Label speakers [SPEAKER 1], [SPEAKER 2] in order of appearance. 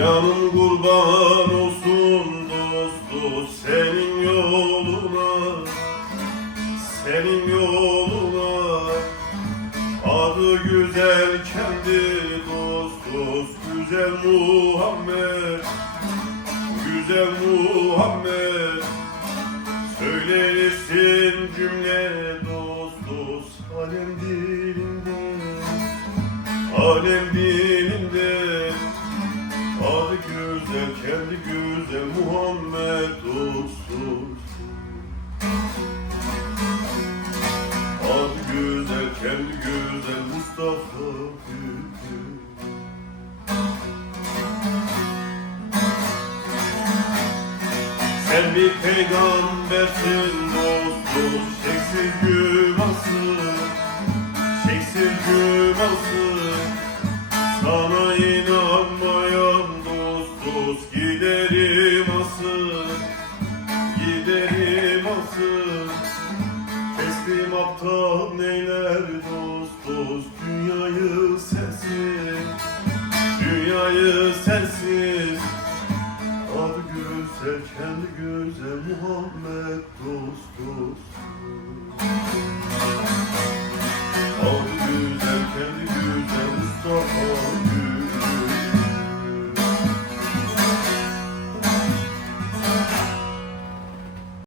[SPEAKER 1] Canım kurban olsun dostu senin yoluna Senin yoluna. Adı güzel kendi dost dost Güzel Muhammed Güzel Muhammed. Söyleyesin cümle dost dost Alem dilinde Alem dilinde Adı güzel, kendi güzel Muhammed olsun. Adı güzel, kendi güzel Mustafa Gül. Sen bir peygambersin dostum, şeksiz gümansın, şeksiz gümansın. Sana inanmayan Susuz giderim asır, giderim asır Teslim aptal neyler dost dost Dünyayı sensiz, dünyayı sensiz Ar güzel, kendi güzel Muhammed dost dost. Ar güzel, kendi güzel Mustafa.